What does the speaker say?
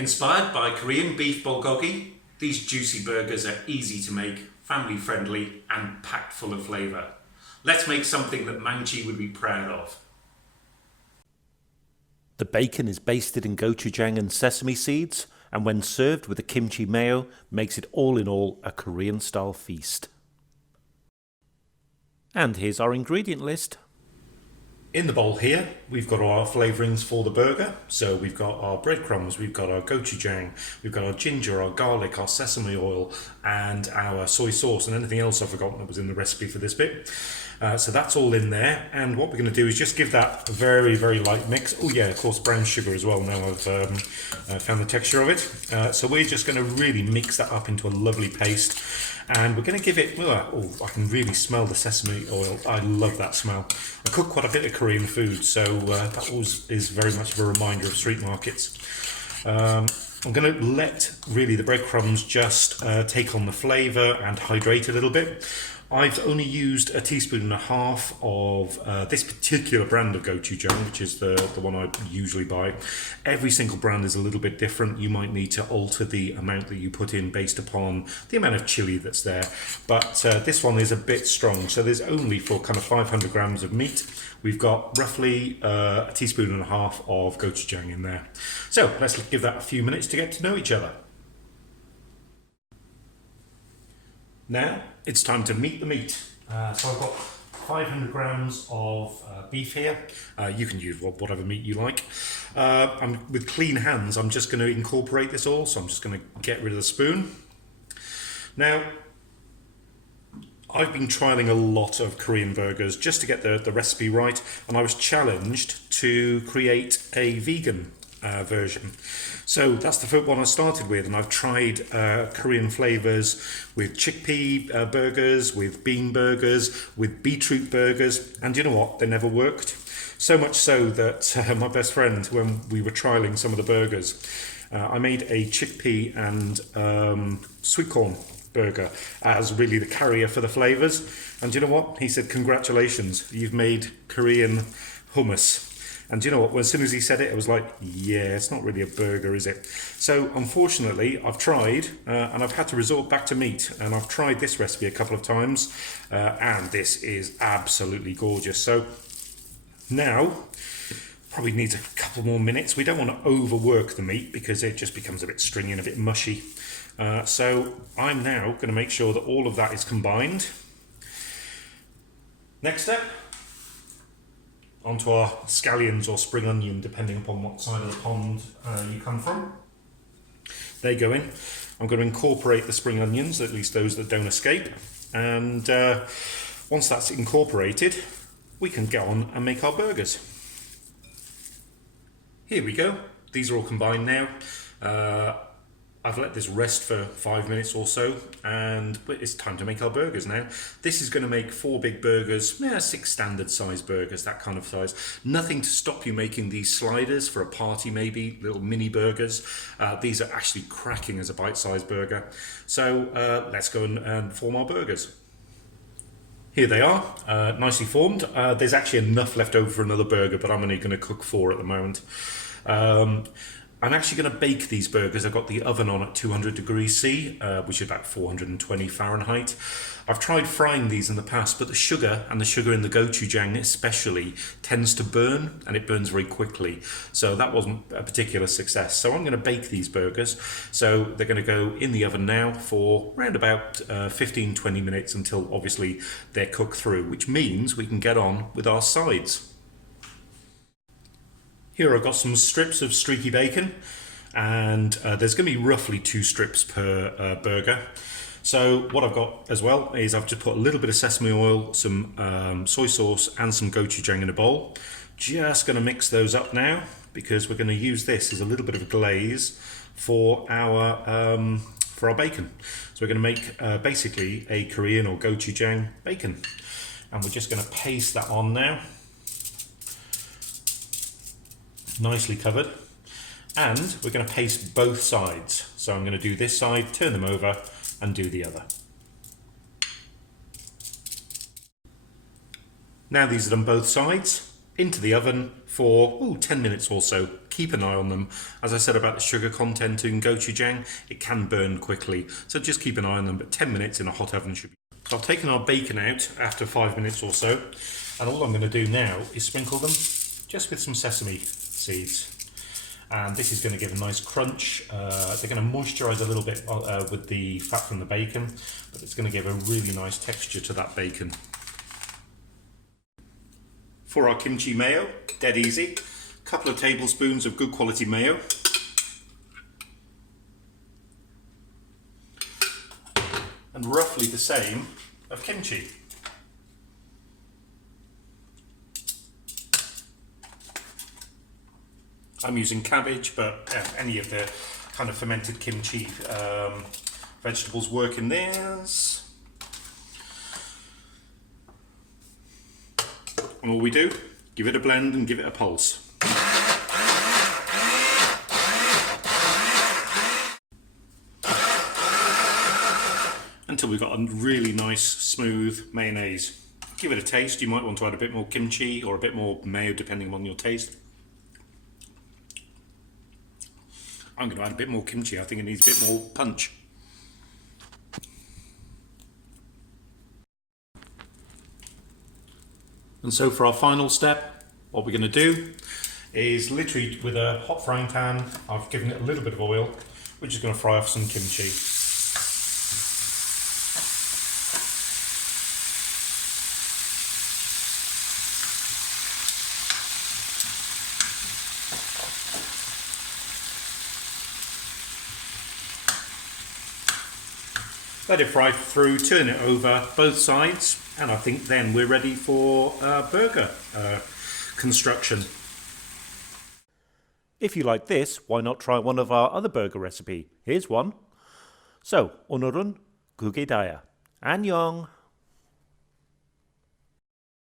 Inspired by Korean beef bulgogi, these juicy burgers are easy to make, family friendly and packed full of flavour. Let's make something that maangchi would be proud of. The bacon is basted in gochujang and sesame seeds, and when served with a kimchi mayo, makes it all in all a Korean-style feast. And here's our ingredient list. In the bowl here, we've got our flavourings for the burger. So we've got our breadcrumbs, we've got our gochujang, we've got our ginger, our garlic, our sesame oil, and our soy sauce, and anything else I've forgotten that was in the recipe for this bit. So that's all in there, and what we're going to do is just give that a very, very light mix. Oh yeah, of course, brown sugar as well, now I've found the texture of it. So we're just going to really mix that up into a lovely paste, and we're going to give it, oh, I can really smell the sesame oil. I love that smell. I cook quite a bit of Korean food, so that is very much of a reminder of street markets. I'm going to let really the breadcrumbs just take on the flavour and hydrate a little bit. I've only used 1.5 teaspoons of this particular brand of gochujang, which is the one I usually buy. Every single brand is a little bit different. You might need to alter the amount that you put in based upon the amount of chili that's there. But this one is a bit strong, so there's only for kind of 500 grams of meat. We've got roughly 1.5 teaspoons of gochujang in there. So let's give that a few minutes to get to know each other. Now it's time to meat the meat. So I've got 500 grams of beef here. You can use whatever meat you like. With clean hands, I'm just going to incorporate this all. So I'm just going to get rid of the spoon. Now, I've been trialing a lot of Korean burgers just to get the recipe right, and I was challenged to create a vegan version. So that's the first one I started with, and I've tried Korean flavours with chickpea burgers, with bean burgers, with beetroot burgers, and you know what? They never worked. So much so that my best friend, when we were trialling some of the burgers, I made a chickpea and sweet corn burger as really the carrier for the flavours. And you know what? He said, "Congratulations, you've made Korean hummus." And you know what, as soon as he said it, I was like, yeah, it's not really a burger, is it? So unfortunately, I've tried, and I've had to resort back to meat. And I've tried this recipe a couple of times, and this is absolutely gorgeous. So now, probably needs a couple more minutes. We don't want to overwork the meat because it just becomes a bit stringy and a bit mushy. So I'm now going to make sure that all of that is combined. Next step. Onto our scallions or spring onion, depending upon what side of the pond you come from. They go in. I'm going to incorporate the spring onions, at least those that don't escape. And once that's incorporated, we can get on and make our burgers. Here we go. These are all combined now. I've let this rest for 5 minutes or so, and it's time to make our burgers now. This is going to make 4 big burgers, 6 standard size burgers, that kind of size. Nothing to stop you making these sliders for a party maybe, little mini burgers. These are actually cracking as a bite-sized burger. So let's go and form our burgers. Here they are, nicely formed. There's actually enough left over for another burger, but I'm only going to cook 4 at the moment. I'm actually going to bake these burgers. I've got the oven on at 200 degrees C, which is about 420 Fahrenheit. I've tried frying these in the past, but the sugar and the sugar in the gochujang especially tends to burn, and it burns very quickly. So that wasn't a particular success. So I'm going to bake these burgers. So they're going to go in the oven now for around about 15-20 minutes until obviously they're cooked through, which means we can get on with our sides. Here I've got some strips of streaky bacon, and there's going to be roughly 2 strips per burger. So what I've got as well is I've just put a little bit of sesame oil, some soy sauce and some gochujang in a bowl. Just going to mix those up now because we're going to use this as a little bit of a glaze for our bacon. So we're going to make basically a Korean or gochujang bacon, and we're just going to paste that on now. Nicely covered, and we're going to paste both sides. So I'm going to do this side, turn them over, and do the other. Now these are done both sides, into the oven for 10 minutes or so. Keep keep an eye on them. As I said about the sugar content in gochujang, it can burn quickly, so just keep an eye on them, but 10 minutes in a hot oven should be. So I've taken our bacon out after 5 minutes or so, and all I'm going to do now is sprinkle them just with some sesame seeds. And this is going to give a nice crunch. They're going to moisturise a little bit with the fat from the bacon, but it's going to give a really nice texture to that bacon. For our kimchi mayo, dead easy. A couple of tablespoons of good quality mayo. And roughly the same of kimchi. I'm using cabbage, but any of the kind of fermented kimchi vegetables work in theirs. And all we do, give it a blend and give it a pulse. Until we've got a really nice, smooth mayonnaise. Give it a taste. You might want to add a bit more kimchi or a bit more mayo, depending on your taste. I'm going to add a bit more kimchi. I think it needs a bit more punch. And so for our final step, what we're going to do is literally with a hot frying pan, I've given it a little bit of oil, we're just going to fry off some kimchi. Let it fry through, turn it over both sides, and I think then we're ready for burger construction. If you like this, why not try one of our other burger recipe? Here's one. So, 오늘은 국에 대하여. 안녕!